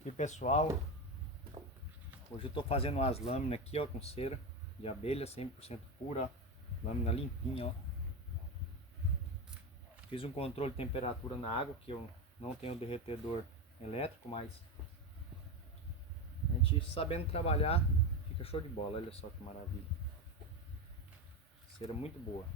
Aqui pessoal, hoje eu tô fazendo umas lâminas aqui, ó, com cera de abelha 100% pura, ó. Lâmina limpinha, ó. Fiz um controle de temperatura na água, que eu não tenho derretedor elétrico, mas a gente sabendo trabalhar fica show de bola. Olha só que maravilha, cera muito boa.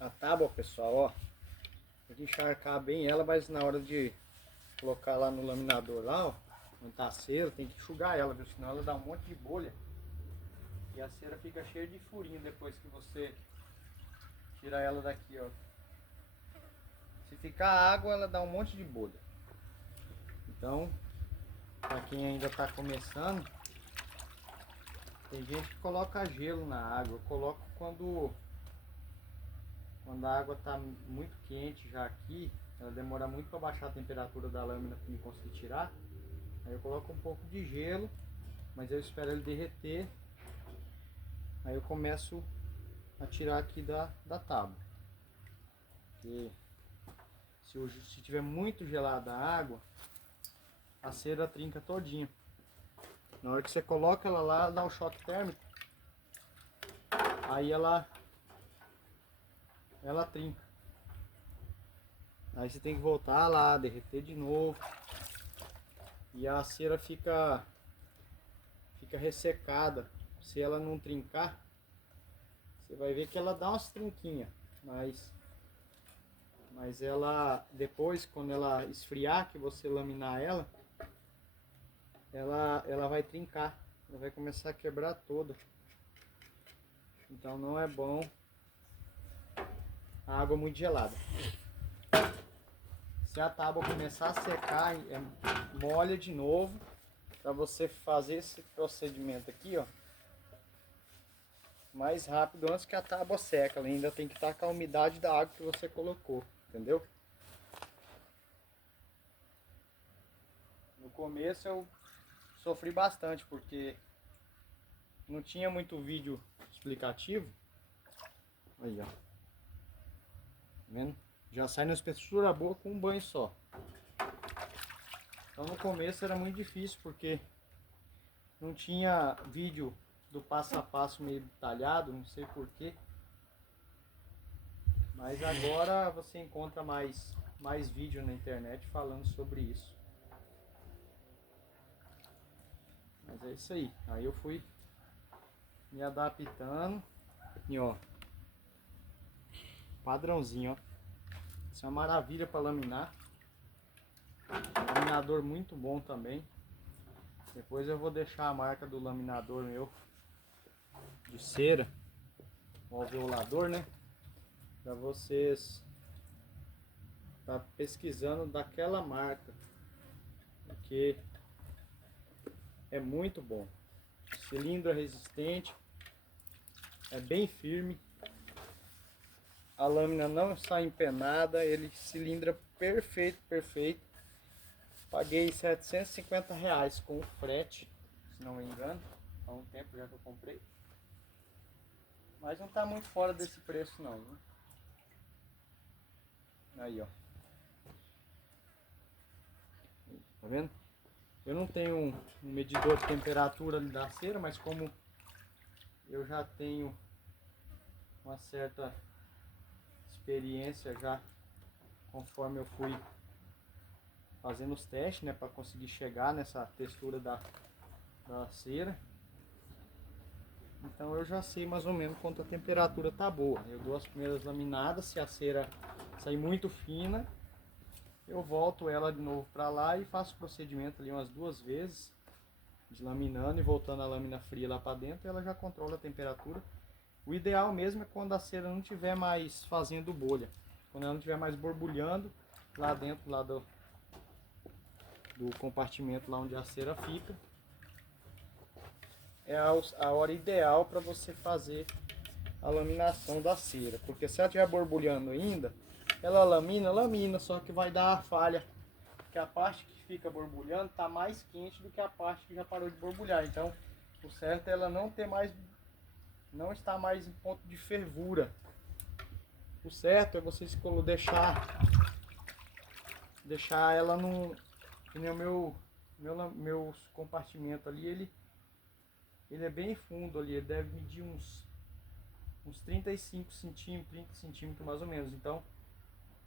A tábua, pessoal, ó, tem que encharcar bem ela, mas na hora de colocar lá no laminador lá, ó, onde tá a cera, tem que enxugar ela, viu? Senão ela dá um monte de bolha e a cera fica cheia de furinho depois que você tira ela daqui, ó. Se ficar água, ela dá um monte de bolha. Então, para quem ainda está começando, tem gente que coloca gelo na água. Eu coloco quando a água está muito quente já aqui, ela demora muito para baixar a temperatura da lâmina para eu conseguir tirar. Aí eu coloco um pouco de gelo, mas eu espero ele derreter. Aí eu começo a tirar aqui da tábua. Porque se tiver muito gelada a água, a cera trinca todinha. Na hora que você coloca ela lá, ela dá um choque térmico. Aí ela trinca. Aí você tem que voltar lá, derreter de novo. E a cera fica ressecada. Se ela não trincar, você vai ver que ela dá umas trinquinhas. Mas ela, depois, quando ela esfriar, que você laminar ela vai trincar. Ela vai começar a quebrar toda. Então não é bom a água muito gelada. Se a tábua começar a secar, molha de novo para você fazer esse procedimento aqui, ó, mais rápido antes que a tábua seca. Ela ainda tem que estar com a umidade da água que você colocou, entendeu? No começo eu sofri bastante porque não tinha muito vídeo explicativo. Aí, ó, tá vendo? Já sai na espessura boa com um banho só. Então no começo era muito difícil porque não tinha vídeo do passo a passo meio detalhado, não sei porquê. Mas agora você encontra mais vídeo na internet falando sobre isso. Mas é isso aí. Aí eu fui me adaptando. E ó, padrãozinho, ó. Isso é uma maravilha para laminar. Laminador muito bom também. Depois eu vou deixar a marca do laminador meu de cera, o alveolador, né? Para vocês tá pesquisando daquela marca, porque é muito bom. Cilindro é resistente, é bem firme, a lâmina não sai empenada, ele cilindra perfeito, perfeito. Paguei R$ 750 com o frete, se não me engano, há um tempo já que eu comprei. Mas não tá muito fora desse preço não, né? Aí, ó. Tá vendo? Eu não tenho um medidor de temperatura da cera, mas como eu já tenho uma certa experiência já, conforme eu fui fazendo os testes, né, para conseguir chegar nessa textura da cera. Então eu já sei mais ou menos quanto a temperatura tá boa. Eu dou as primeiras laminadas, se a cera sair muito fina, eu volto ela de novo para lá e faço o procedimento ali umas 2 vezes, deslaminando e voltando a lâmina fria lá para dentro, e ela já controla a temperatura. O ideal mesmo é quando a cera não estiver mais fazendo bolha, quando ela não estiver mais borbulhando lá dentro lá do compartimento lá onde a cera fica. É a hora ideal para você fazer a laminação da cera, porque se ela estiver borbulhando ainda, ela lamina, só que vai dar a falha, porque a parte que fica borbulhando está mais quente do que a parte que já parou de borbulhar. Então o certo é ela não está mais em ponto de fervura. O certo é você deixar ela no meu compartimento ali, ele é bem fundo ali, ele deve medir uns 35 centímetros, 30 centímetros mais ou menos. Então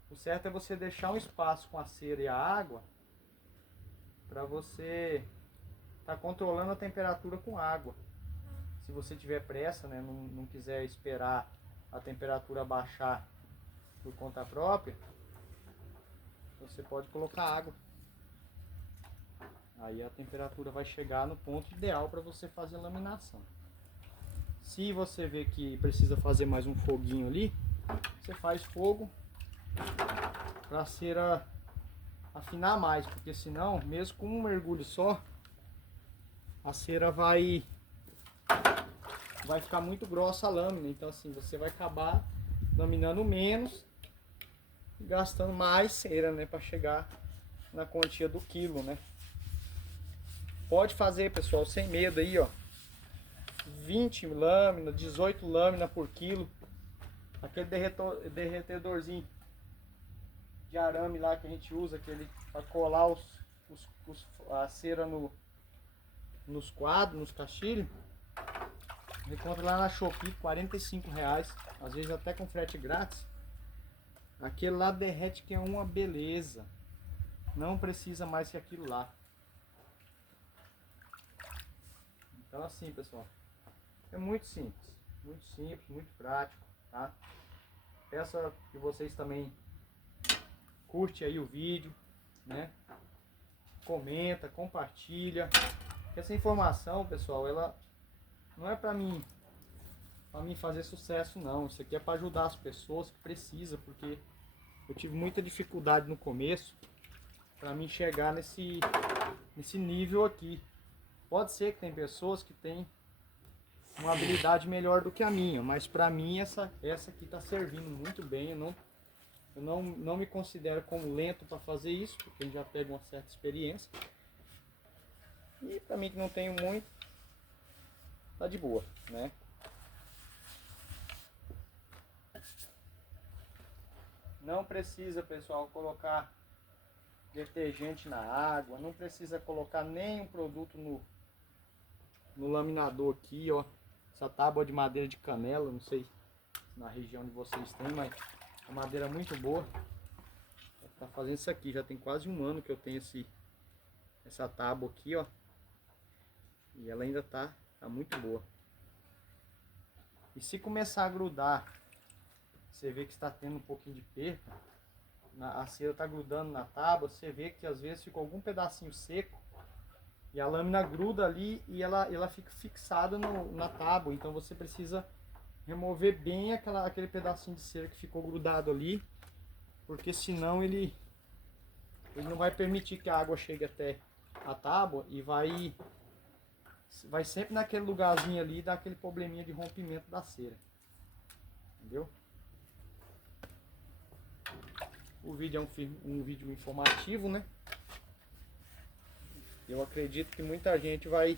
o certo é você deixar um espaço com a cera e a água para você estar controlando a temperatura com água. Se você tiver pressa, né, não quiser esperar a temperatura baixar por conta própria, você pode colocar água. Aí a temperatura vai chegar no ponto ideal para você fazer a laminação. Se você vê que precisa fazer mais um foguinho ali, você faz fogo para a cera afinar mais, porque senão, mesmo com um mergulho só, a cera vai ficar muito grossa a lâmina. Então assim, você vai acabar laminando menos e gastando mais cera, né, para chegar na quantia do quilo, né? Pode fazer, pessoal, sem medo aí, ó. 20 lâminas, 18 lâminas por quilo. Aquele derretedorzinho de arame lá que a gente usa, aquele para colar a cera nos quadros, nos caixilhos. Encontra lá na Shopee, R$45, às vezes até com frete grátis. Aquele lá derrete que é uma beleza. Não precisa mais que aquilo lá. Então assim, pessoal, é muito simples, muito prático, tá? Peço que vocês também curte aí o vídeo, né? Comenta, compartilha. Essa informação, pessoal, ela não é para mim fazer sucesso, não. Isso aqui é para ajudar as pessoas que precisam, porque eu tive muita dificuldade no começo para mim chegar nesse nível aqui. Pode ser que tem pessoas que têm uma habilidade melhor do que a minha, mas para mim essa aqui está servindo muito bem. Eu não me considero como lento para fazer isso, porque eu já pego uma certa experiência. E para mim que não tenho muito, tá de boa, né? Não precisa, pessoal, colocar detergente na água, não precisa colocar nenhum produto no laminador aqui, ó. Essa tábua de madeira de canela, não sei na região de vocês tem, mas é uma madeira muito boa. Tá fazendo isso aqui, já tem quase um ano que eu tenho essa tábua aqui, ó. E ela ainda tá muito boa. E se começar a grudar, você vê que está tendo um pouquinho de perca, a cera está grudando na tábua, você vê que às vezes ficou algum pedacinho seco e a lâmina gruda ali e ela fica fixada na tábua. Então você precisa remover bem aquele pedacinho de cera que ficou grudado ali, porque senão ele não vai permitir que a água chegue até a tábua e vai sempre naquele lugarzinho ali dar aquele probleminha de rompimento da cera. Entendeu? O vídeo é um vídeo informativo, né? Eu acredito que muita gente vai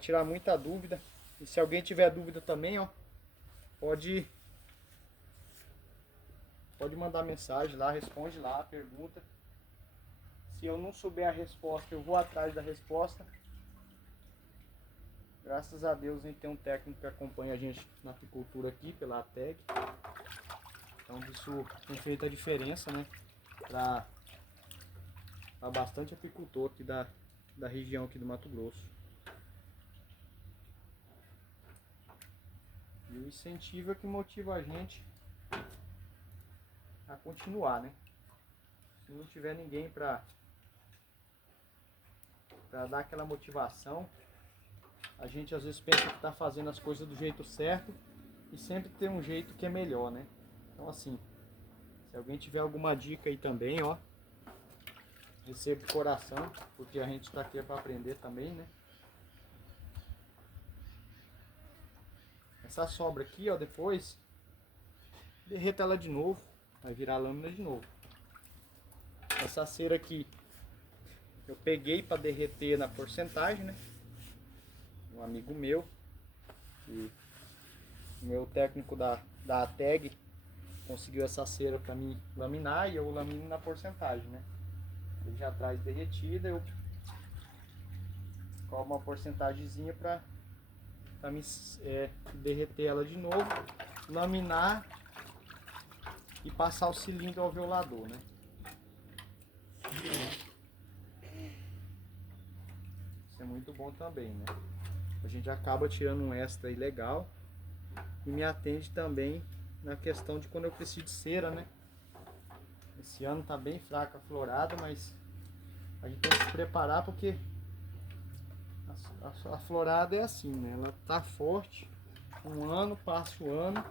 tirar muita dúvida. E se alguém tiver dúvida também, ó, pode mandar mensagem lá, responde lá, pergunta. Se eu não souber a resposta, eu vou atrás da resposta. Graças a Deus a gente tem um técnico que acompanha a gente na apicultura aqui, pela ATEG. Então isso tem feito a diferença, né? Para bastante apicultor aqui da região aqui do Mato Grosso. E o incentivo é que motiva a gente a continuar, né? se não tiver ninguém para dar aquela motivação, a gente às vezes pensa que está fazendo as coisas do jeito certo e sempre tem um jeito que é melhor, né? Então assim, se alguém tiver alguma dica aí também, ó, recebo de coração, porque a gente está aqui para aprender também, né? Essa sobra aqui, ó, depois derreta ela de novo, vai virar lâmina de novo. Essa cera aqui eu peguei para derreter na porcentagem, né? Um amigo meu, que o meu técnico da ATEG conseguiu essa cera para mim laminar e eu lamino na porcentagem, né? Ele já traz derretida, eu coloco uma porcentagemzinha para me derreter ela de novo, laminar e passar o cilindro alveolador, né? Isso é muito bom também, né? A gente acaba tirando um extra aí legal e me atende também na questão de quando eu preciso de cera, né? Esse ano tá bem fraca a florada, mas a gente tem que se preparar porque a florada é assim, né? Ela tá forte, um ano, passa o ano,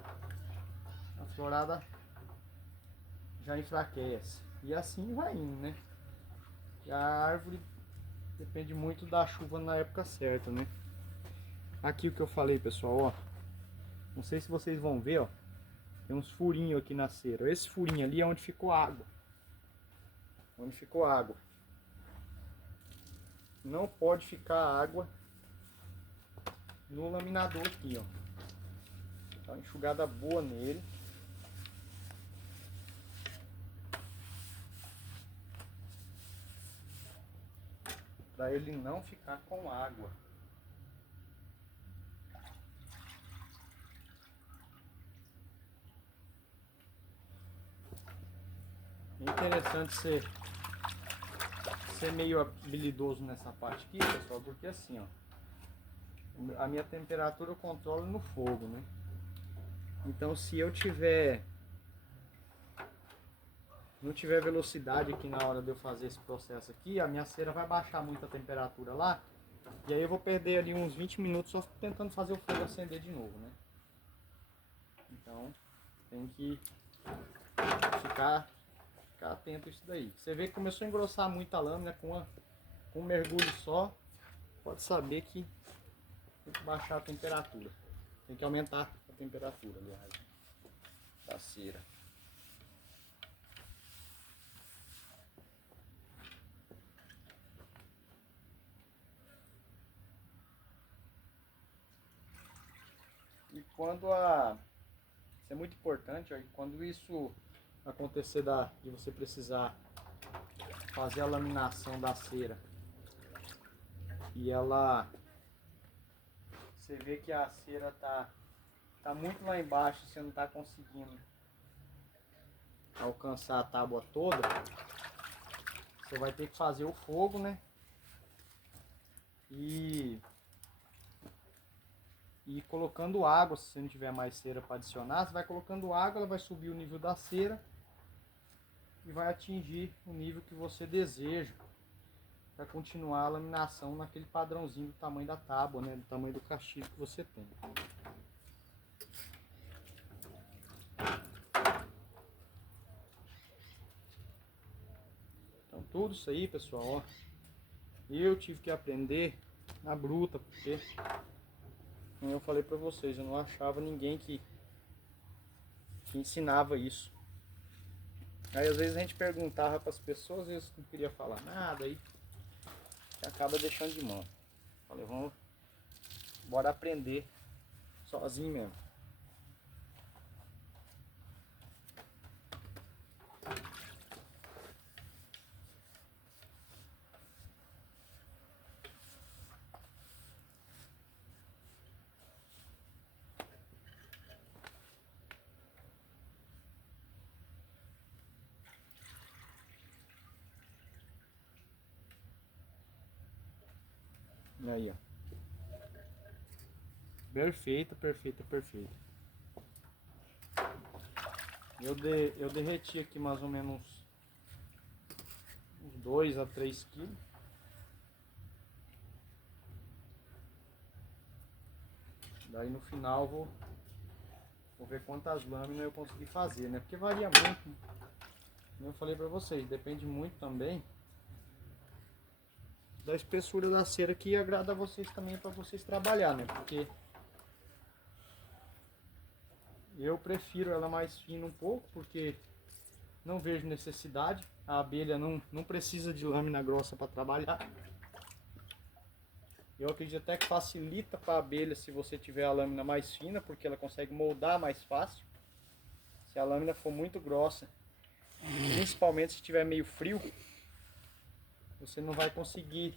a florada já enfraquece. E assim vai indo, né? E a árvore depende muito da chuva na época certa, né? Aqui o que eu falei, pessoal, ó. Não sei se vocês vão ver, ó. Tem uns furinhos aqui na cera. Esse furinho ali é onde ficou água. Onde ficou água. Não pode ficar água no laminador aqui, ó. Dá uma enxugada boa nele. Para ele não ficar com água. É interessante ser meio habilidoso nessa parte aqui, pessoal, porque assim, ó, a minha temperatura eu controlo no fogo, né? Então se eu não tiver velocidade aqui na hora de eu fazer esse processo aqui, a minha cera vai baixar muito a temperatura lá, e aí eu vou perder ali uns 20 minutos só tentando fazer o fogo acender de novo, né? Então tem que ficar atento a isso daí. Você vê que começou a engrossar muito a lâmina com um mergulho só, pode saber que tem que baixar a temperatura. Tem que aumentar a temperatura, aliás, da cera. E quando isso é muito importante, ó, quando isso acontecer de você precisar fazer a laminação da cera e você vê que a cera tá muito lá embaixo, você não está conseguindo alcançar a tábua toda, você vai ter que fazer o fogo, né? E colocando água, se você não tiver mais cera para adicionar, você vai colocando água, ela vai subir o nível da cera e vai atingir o nível que você deseja para continuar a laminação naquele padrãozinho do tamanho da tábua, né? Do tamanho do castigo que você tem. Então tudo isso aí, pessoal, ó, eu tive que aprender na bruta, porque como eu falei para vocês, eu não achava ninguém que ensinava isso. Aí às vezes a gente perguntava para as pessoas e eles não queriam falar nada, aí acaba deixando de mão. Falei, bora aprender sozinho mesmo. E aí, ó. Perfeita, perfeita, perfeita. Eu derreti aqui mais ou menos 2 a 3 quilos. Daí no final vou ver quantas lâminas eu consegui fazer, né? Porque varia muito, como eu falei pra vocês, depende muito também da espessura da cera que agrada a vocês também, para vocês trabalhar, né? Porque eu prefiro ela mais fina um pouco, porque não vejo necessidade. A abelha não precisa de lâmina grossa para trabalhar. Eu acredito até que facilita para a abelha se você tiver a lâmina mais fina, porque ela consegue moldar mais fácil. Se a lâmina for muito grossa, principalmente se estiver meio frio, você não vai conseguir,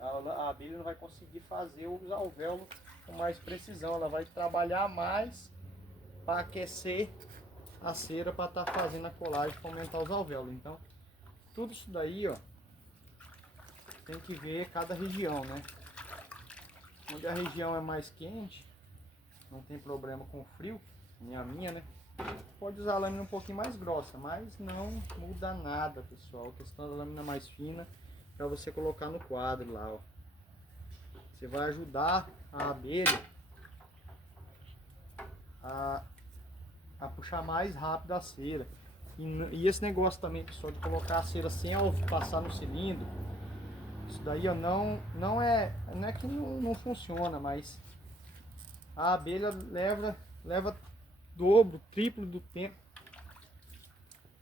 a abelha não vai conseguir fazer os alvéolos com mais precisão. Ela vai trabalhar mais para aquecer a cera, para estar fazendo a colagem, para aumentar os alvéolos. Então, tudo isso daí, ó, tem que ver cada região, né? Onde a região é mais quente, não tem problema com frio, nem a minha, né? Pode usar a lâmina um pouquinho mais grossa, mas não muda nada, pessoal. A questão da lâmina mais fina para você colocar no quadro lá, ó. Você vai ajudar a abelha a puxar mais rápido a cera. E esse negócio também, pessoal, de colocar a cera sem passar no cilindro, isso daí ó, não é que não funciona, mas a abelha leva dobro, triplo do tempo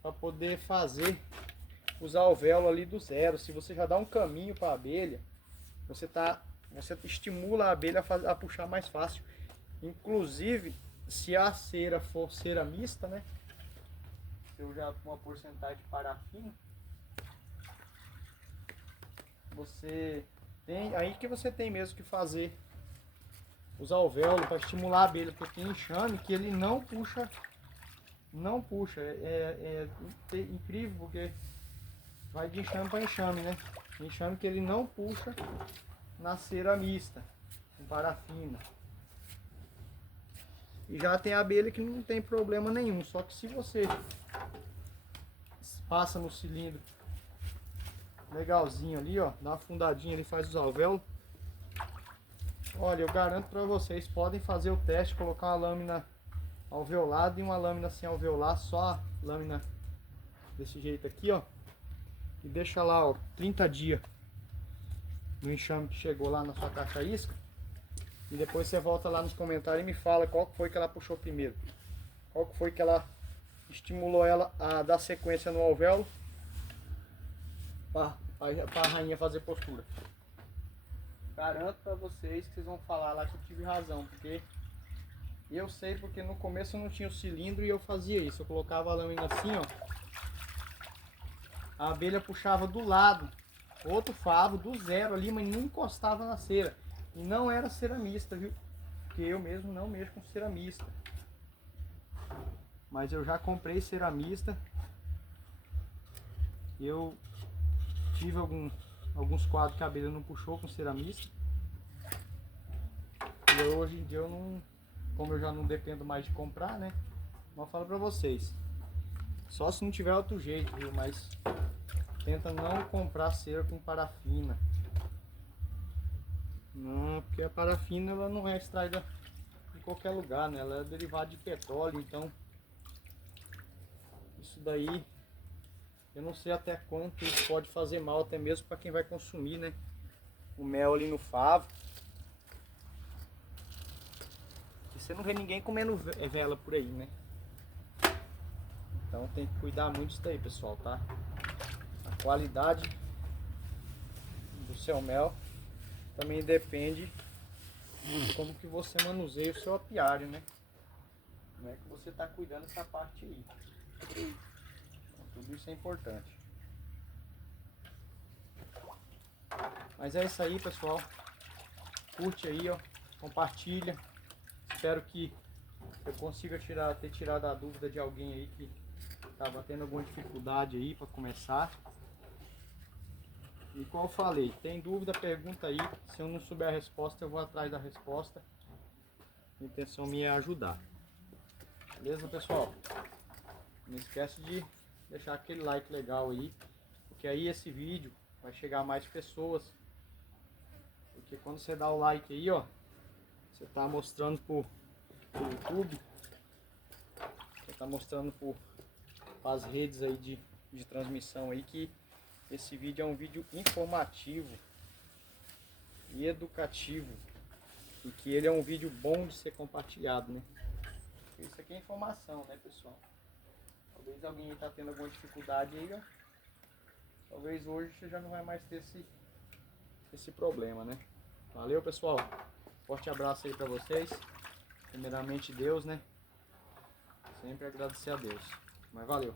para poder fazer os alvéolos ali do zero. Se você já dá um caminho para a abelha, você estimula a abelha a puxar mais fácil. Inclusive, se a cera for cera mista, né? Se eu já com uma porcentagem de parafina, você tem aí que você tem mesmo que fazer os alvéolos para estimular a abelha, porque tem enxame que ele não puxa. É incrível, porque vai de enxame para enxame, né? Enxame que ele não puxa na cera mista, com parafina. E já tem abelha que não tem problema nenhum, só que se você passa no cilindro legalzinho ali, ó, dá uma fundadinha ali, faz os alvéolos. Olha, eu garanto para vocês, podem fazer o teste, colocar uma lâmina alveolada e uma lâmina sem alveolar, só a lâmina desse jeito aqui, ó, e deixa lá, ó, 30 dias no enxame que chegou lá na sua caixa isca, e depois você volta lá nos comentários e me fala qual foi que ela puxou primeiro, qual que foi que ela estimulou ela a dar sequência no alvéolo para a rainha fazer postura. Garanto para vocês que vocês vão falar lá que eu tive razão, porque eu sei, porque no começo eu não tinha o cilindro e eu fazia isso. Eu colocava a lâmina assim, ó, a abelha puxava do lado, outro favo do zero ali, mas não encostava na cera. E não era cera mista, viu? Porque eu mesmo não mexo com cera mista. Mas eu já comprei cera mista. Eu tive alguns quadros que a abelha não puxou com cera mista. E hoje em dia eu não, como eu já não dependo mais de comprar, né? Mas eu falo pra vocês, só se não tiver outro jeito, viu? Mas tenta não comprar cera com parafina. Não, porque a parafina ela não é extraída em qualquer lugar, né? Ela é derivada de petróleo, então isso daí eu não sei até quanto isso pode fazer mal, até mesmo para quem vai consumir, né? O mel ali no favo. E você não vê ninguém comendo vela por aí, né? Então tem que cuidar muito disso daí, pessoal, tá? A qualidade do seu mel também depende de como que você manuseia o seu apiário, né? Como é que você está cuidando dessa parte aí. Então, tudo isso é importante. Mas é isso aí, pessoal. Curte aí, ó. Compartilha. Espero que eu consiga ter tirado a dúvida de alguém aí que estava tendo alguma dificuldade aí para começar. E como eu falei, tem dúvida, pergunta aí. Se eu não souber a resposta, eu vou atrás da resposta. A intenção minha é ajudar. Beleza, pessoal? Não esquece de deixar aquele like legal aí. porque aí esse vídeo vai chegar a mais pessoas. Porque quando você dá o like aí, ó, você tá mostrando pro YouTube, você tá mostrando as redes aí de transmissão aí que esse vídeo é um vídeo informativo e educativo e que ele é um vídeo bom de ser compartilhado, né? Isso aqui é informação, né, pessoal? Talvez alguém está tendo alguma dificuldade aí, ó. Talvez hoje você já não vai mais ter esse problema, né? Valeu, pessoal. Forte abraço aí para vocês. Primeiramente Deus, né? Sempre agradecer a Deus. Mas valeu.